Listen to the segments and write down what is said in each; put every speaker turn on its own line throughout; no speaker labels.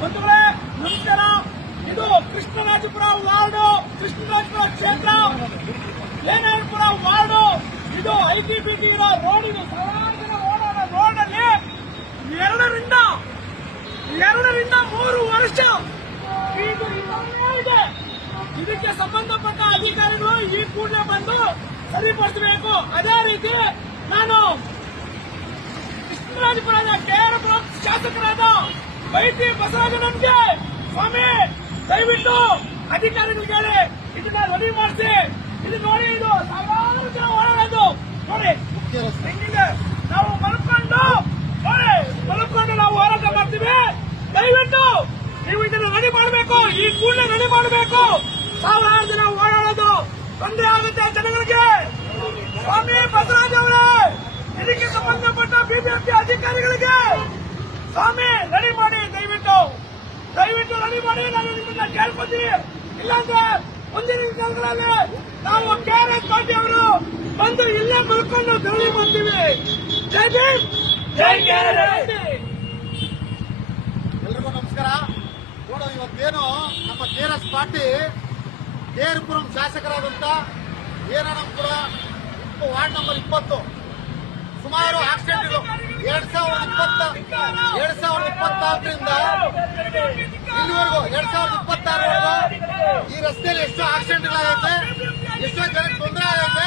ಬಂಧುಗಳೇ, ನಮಸ್ಕಾರ. ಇದು ಕೃಷ್ಣರಾಜಪುರ ವಾರ್ಡು, ಕೃಷ್ಣರಾಜಪುರ ಕ್ಷೇತ್ರ. ಏನಾರಪುರ ವಾರ್ಡು, ಇದು ಐಟಿಬಿಟಿ ಇರೋ ರೋಡ್ ಇದು ಜನ ರೋಡ್ ಅಲ್ಲಿ ಎರಡರಿಂದ ಎರಡರಿಂದ ಮೂರು ವರ್ಷ ಇದು ಇದೆ. ಇದಕ್ಕೆ ಸಂಬಂಧಪಟ್ಟ ಅಧಿಕಾರಿಗಳು ಈ ಕೂಡಲೇ ಬಂದು ಸರಿಪಡಿಸಬೇಕು. ಅದೇ ರೀತಿ ನಾನು ವೈಟಿ ಬಸವರಾಜನಂಗೆ ಸ್ವಾಮಿ, ದಯವಿಟ್ಟು ಅಧಿಕಾರಿಗಳಿಗೆ ಹೇಳಿ ಇದನ್ನ ರೆಡಿ ಮಾಡಿಸಿ. ಇದು ನೋಡಿ, ಇದು ಸಾವಿರಾರು ಜನ ಓಡಾಡೋದು ನೋಡಿ, ಹೆಂಗಿದೆ? ನಾವು ಮಲ್ಕೊಂಡು, ನೋಡಿ, ಮಲ್ಕೊಂಡು ನಾವು ಹೋರಾಟ ಮಾಡ್ತೀವಿ. ದಯವಿಟ್ಟು ನೀವು ಇದನ್ನ ರೆಡಿ ಮಾಡಬೇಕು. ಈ ಕೂಡ ರೆಡಿ ಮಾಡಬೇಕು. ಸಾವಿರಾರು ಜನ ಓಡಾಡೋದು ತೊಂದರೆ ಆಗುತ್ತೆ ಜನಗಳಿಗೆ. ಸ್ವಾಮಿ ಬಸವರಾಜ್ ಅವರೇ, ಇದಕ್ಕೆ ಸಂಬಂಧಪಟ್ಟ ಬಿಜೆಪಿ ಅಧಿಕಾರಿಗಳಿಗೆ ಸ್ವಾಮಿ ರೆಡಿ ಮಾಡಿ ರೆಡಿ ಮಾಡಿ ನಾನು ನಿಮ್ಮನ್ನ ಕೇಳ್ಕೊತೀನಿ. ಇಲ್ಲಾಂದ್ರೆ ಮುಂದಿನ ದಿನಗಳಲ್ಲಿ ನಾವು ಕೆಆರ್ಎಸ್ ಪಾರ್ಟಿ ಅವರು ಬಂದು ಇಲ್ಲೇ ಮುಳ್ಕೊಂಡು ಧರಣಿ ಬಂದೀವಿ. ಜೈ ಭೀಮ್. ಜೈ ಕೆಆರ್ಎಸ್
ಎಲ್ರಿಗೂ ನಮಸ್ಕಾರ. ನೋಡೋ ಇವತ್ತೇನು ನಮ್ಮ ಕೆಆರ್ಎಸ್ ಪಾರ್ಟಿ ಕೇರ್ಪುರಂ ಶಾಸಕರಾದಂತ ಏರಣಪುರ ಇಪ್ಪತ್ತು ವಾರ್ಡ್ ನಂಬರ್ ಇಪ್ಪತ್ತು. ಸುಮಾರು ಆಕ್ಸಿಡೆಂಟ್ಗಳು ಎರಡ್ ಸಾವಿರದ ಇಪ್ಪತ್ತ ಎರಡ್ ಸಾವಿರದ ಇಪ್ಪತ್ತಾರರಿಂದ ಎರಡ್ ಸಾವಿರದ ಇಪ್ಪತ್ತಾರವರೆಗೂ ಈ ರಸ್ತೆಯಲ್ಲಿ ಎಷ್ಟೋ ಆಕ್ಸಿಡೆಂಟ್ಗಳಾಗೈತೆ ಎಷ್ಟೋ ಜನಕ್ಕೆ ತೊಂದರೆ ಆಗೈತೆ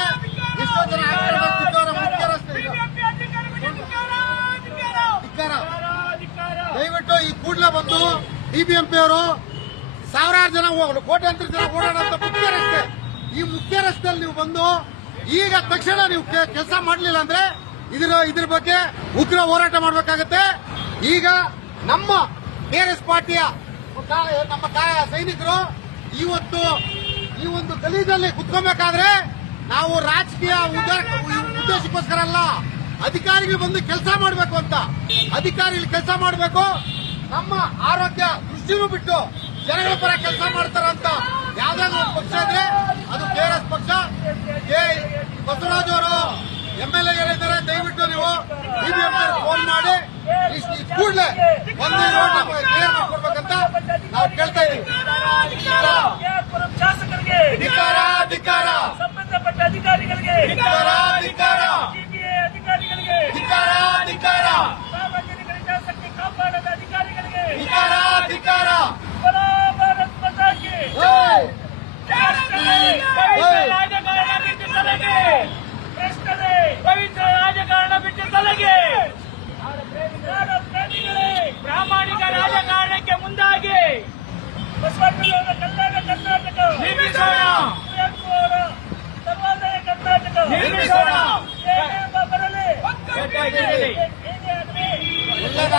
ಎಷ್ಟೋ ಜನ ಆಕ್ಸಿಡೆಂಟ್ ಮುಖ್ಯ ರಸ್ತೆ. ದಯವಿಟ್ಟು ಈ ಕೂಡಲೇ ಬಂದು ಬಿಬಿಎಂಪಿ ಅವರು ಸಾವಿರಾರು ಜನ ಕೋಟ್ಯಾಂತರ ಜನ ಓಡಾಡುವಂತ ಮುಖ್ಯ ರಸ್ತೆ. ಈ ಮುಖ್ಯ ರಸ್ತೆಯಲ್ಲಿ ನೀವು ಬಂದು ಈಗ ತಕ್ಷಣ ನೀವು ಕೆಲಸ ಮಾಡಲಿಲ್ಲ ಅಂದ್ರೆ ಇದರ ಇದ್ರ ಬಗ್ಗೆ ಉಗ್ರ ಹೋರಾಟ ಮಾಡಬೇಕಾಗತ್ತೆ. ಈಗ ನಮ್ಮ ಕೆಆರ್ಎಸ್ ಪಾರ್ಟಿಯ ನಮ್ಮ ಸೈನಿಕರು ಇವತ್ತು ಈ ಒಂದು ಗಲೀಜಲ್ಲಿ ಕುತ್ಕೋಬೇಕಾದ್ರೆ ನಾವು ರಾಜಕೀಯ ಉದ್ದ- ಉದ್ದೇಶಕ್ಕೋಸ್ಕರ ಅಲ್ಲ, ಅಧಿಕಾರಿಗಳು ಬಂದು ಕೆಲಸ ಮಾಡಬೇಕು ಅಂತ. ಅಧಿಕಾರಿಗಳು ಕೆಲಸ ಮಾಡಬೇಕು, ನಮ್ಮ ಆರೋಗ್ಯ ದೃಷ್ಟಿನೂ ಬಿಟ್ಟು ಜನಗಳ ಪರ ಕೆಲಸ ಮಾಡ್ತಾರಂತ ಯಾವ್ದಾದ್ರು ಪಕ್ಷ ಇದ್ರೆ ಅದು ಕೆಆರ್ಎಸ್ ಪಕ್ಷ. ಬಸವರಾಜ್ ಅವರು ಎಂ ಎಲ್ ದಯವಿಟ್ಟು ನೀವು ಬಿಬಿಎಂ ಫೋನ್ ಮಾಡಿ ಕೂಡಲೇ ಒಂದೇ ರೋಡ್ ಕ್ಲಿಯರ್ ಮಾಡ್ಕೊಡ್ಬೇಕಂತ ಕೇಳ್ತಾ ಇದೀವಿ